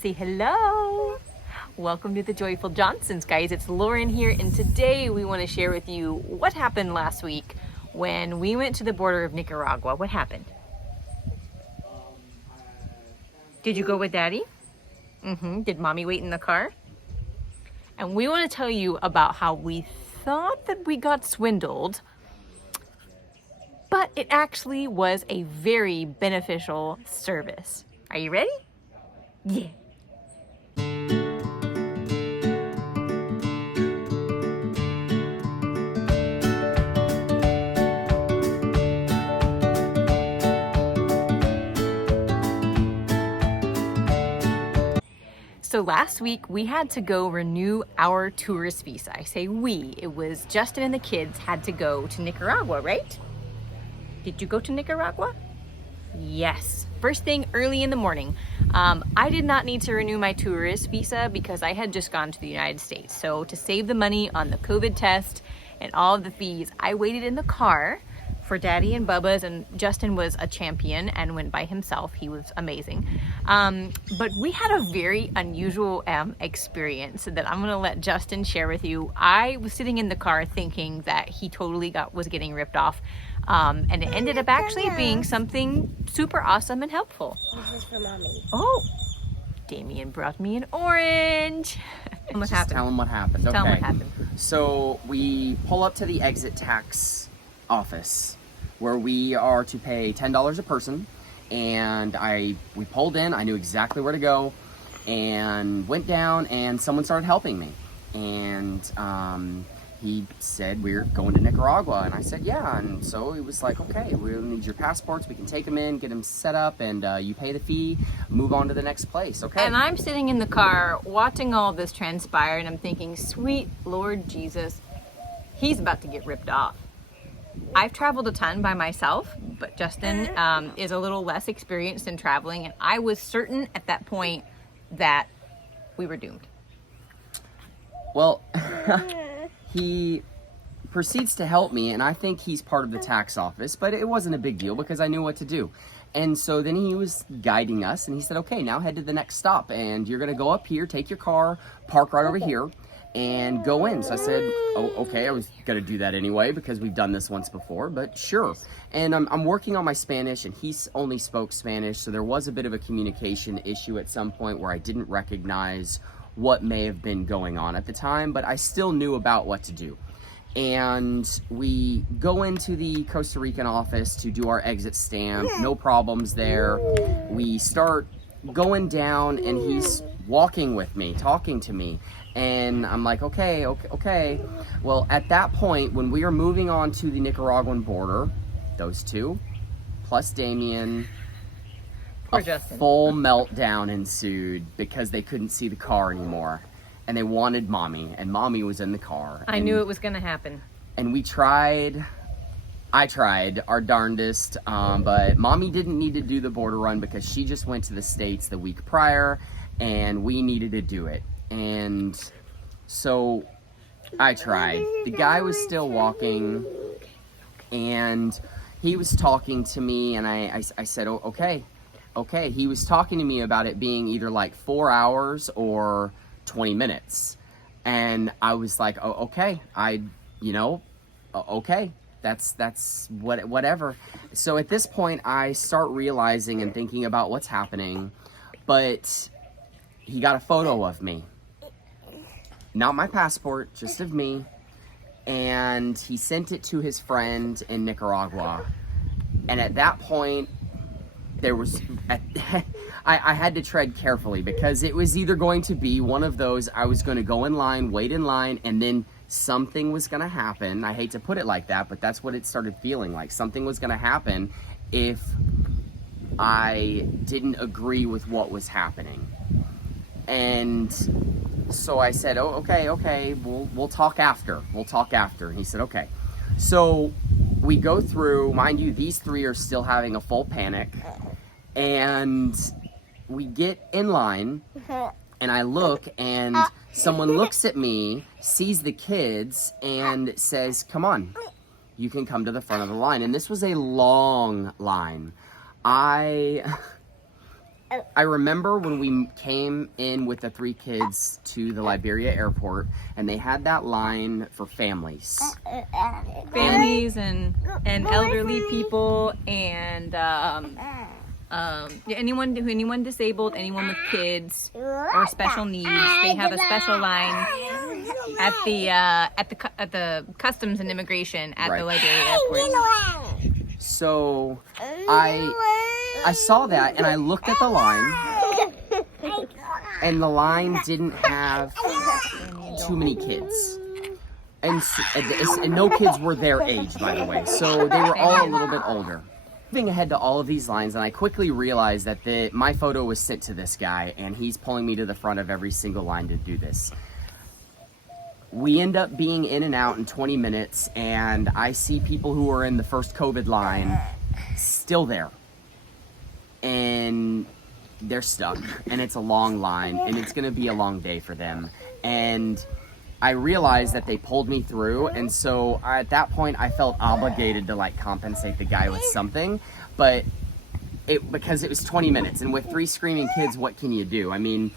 Say hello. Welcome to the Joyful Johnsons, guys. It's Lauren here, and today we want to share with you what happened last week when we went to the border of Nicaragua. What happened? Did you go with Daddy? Did Mommy wait in the car? And we want to tell you about how we thought that we got swindled, but it actually was a very beneficial service. Are you ready? Yeah. So last week we had to go renew our tourist visa. I say we, it was Justin and the kids had to go to Nicaragua, right? Did you go to Nicaragua? Yes, first thing early in the morning. I did not need to renew my tourist visa because I had just gone to the United States. So to save the money on the COVID test and all of the fees, I waited in the car for Daddy and Bubba's, and Justin was a champion and went by himself. He was amazing. But we had a very unusual experience that I'm gonna let Justin share with you. I was sitting in the car thinking that he totally was getting ripped off. And it ended up actually being something super awesome and helpful. This is for Mommy. Oh, Damien brought me an orange. What happened? Tell him what happened. Okay. Tell him what happened. So we pull up to the exit tax office where we are to pay $10 a person, and we pulled in. I knew exactly where to go and went down, and someone started helping me, and he said, we're going to Nicaragua, and I said yeah. And so he was like, okay, we'll need your passports, we can take them in, get them set up, and you pay the fee, move on to the next place. Okay. And I'm sitting in the car watching all this transpire, and I'm thinking, sweet Lord Jesus, he's about to get ripped off. I've traveled a ton by myself, but Justin is a little less experienced in traveling, and I was certain at that point that we were doomed. Well, he proceeds to help me, and I think he's part of the tax office, but it wasn't a big deal because I knew what to do. And so then he was guiding us, and he said, okay, now head to the next stop, and you're going to go up here, take your car, park right over here, and go in. So I said, oh, okay, I was going to do that anyway because we've done this once before, but sure. And I'm working on my Spanish, and he only spoke Spanish, so there was a bit of a communication issue at some point where I didn't recognize what may have been going on at the time, but I still knew about what to do. And we go into the Costa Rican office to do our exit stamp, no problems there. We start going down, and he's walking with me, talking to me, and I'm like, okay. Well, at that point, when we are moving on to the Nicaraguan border, those two, plus Damien, full meltdown ensued because they couldn't see the car anymore, and they wanted Mommy, and Mommy was in the car. I knew it was going to happen. And I tried our darndest, but Mommy didn't need to do the border run because she just went to the States the week prior, and we needed to do it. And so I tried. The guy was still walking, and he was talking to me, and I said, oh, okay. He was talking to me about it being either like 4 hours or 20 minutes. And I was like, oh, okay, okay, that's whatever. So at this point, I start realizing and thinking about what's happening, but he got a photo of me. Not my passport, just of me. And he sent it to his friend in Nicaragua. And at that point, I had to tread carefully because it was either going to be one of those, I was going to go in line, wait in line, and then something was going to happen. I hate to put it like that, but that's what it started feeling like. Something was going to happen if I didn't agree with what was happening. And so I said, oh, okay, we'll talk after. And he said, okay. So we go through, mind you, these three are still having a full panic. And we get in line, and I look, and someone looks at me, sees the kids, and says, come on, you can come to the front of the line. And this was a long line. I remember when we came in with the 3 kids to the Liberia airport, and they had that line for families. Families and elderly people and anyone disabled, anyone with kids or special needs. They have a special line at the customs and immigration at the Liberia airport. So I saw that, and I looked at the line, and the line didn't have too many kids. And no kids were their age, by the way. So they were all a little bit older. Moving ahead to all of these lines, and I quickly realized that my photo was sent to this guy, and he's pulling me to the front of every single line to do this. We end up being in and out in 20 minutes, and I see people who are in the first COVID line still there. And they're stuck, and it's a long line, and it's gonna be a long day for them. And I realized that they pulled me through, and so at that point I felt obligated to like compensate the guy with something, but because it was 20 minutes, and with 3 screaming kids, what can you do? I mean,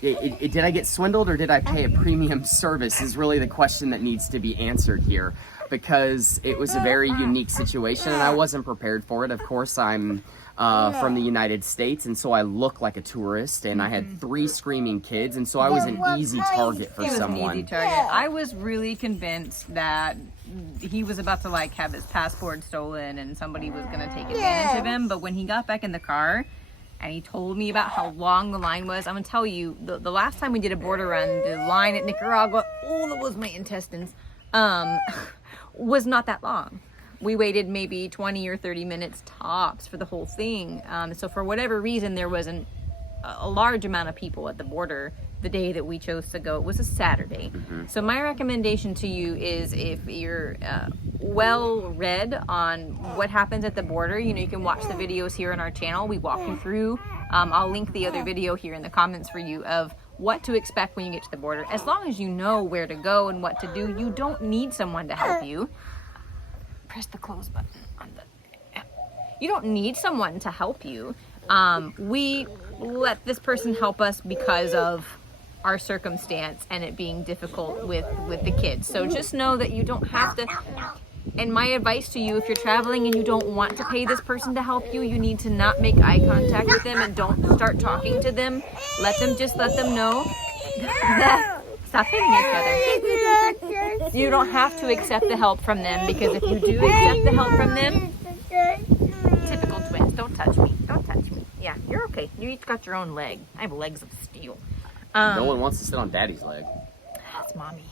did I get swindled, or did I pay a premium service is really the question that needs to be answered here, because it was a very unique situation, and I wasn't prepared for it. Of course, I'm from the United States, and so I look like a tourist, and I had 3 screaming kids, and so I was an easy target for someone. An easy target. I was really convinced that he was about to like have his passport stolen and somebody was going to take advantage of him, but when he got back in the car and he told me about how long the line was, I'm going to tell you, the last time we did a border run, the line at Nicaragua, oh, that was my intestines, was not that long. We waited maybe 20 or 30 minutes tops for the whole thing. So for whatever reason, there wasn't a large amount of people at the border the day that we chose to go. It was a Saturday. So my recommendation to you is, if you're well read on what happens at the border, you can watch the videos here on our channel. We walk you through. I'll link the other video here in the comments for you of what to expect when you get to the border. As long as you know where to go and what to do, you don't need someone to help you. Press the close button on the... You don't need someone to help you. We let this person help us because of our circumstance and it being difficult with the kids. So just know that you don't have to... And my advice to you, if you're traveling and you don't want to pay this person to help you, you need to not make eye contact with them and don't start talking to them. Let them know that... Stop hitting each other. You don't have to accept the help from them, because if you do accept the help from them, typical twins, don't touch me. Don't touch me. Yeah, you're okay. You each got your own leg. I have legs of steel. No one wants to sit on daddy's leg. That's mommy,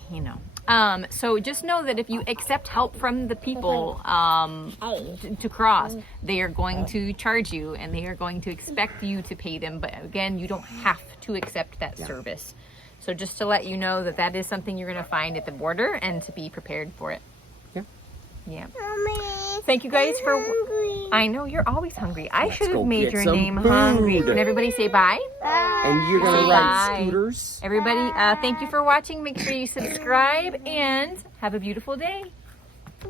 So just know that if you accept help from the people to cross, they are going to charge you and they are going to expect you to pay them. But again, you don't have to accept that service. So just to let you know that is something you're going to find at the border, and to be prepared for it. Yeah. Mommy, Thank you guys for... hungry. I know, you're always hungry. I should go have made get your some name food. Hungry. Can everybody say bye? And you're gonna Say ride bye. scooters? Everybody, thank you for watching. Make sure you subscribe and have a beautiful day.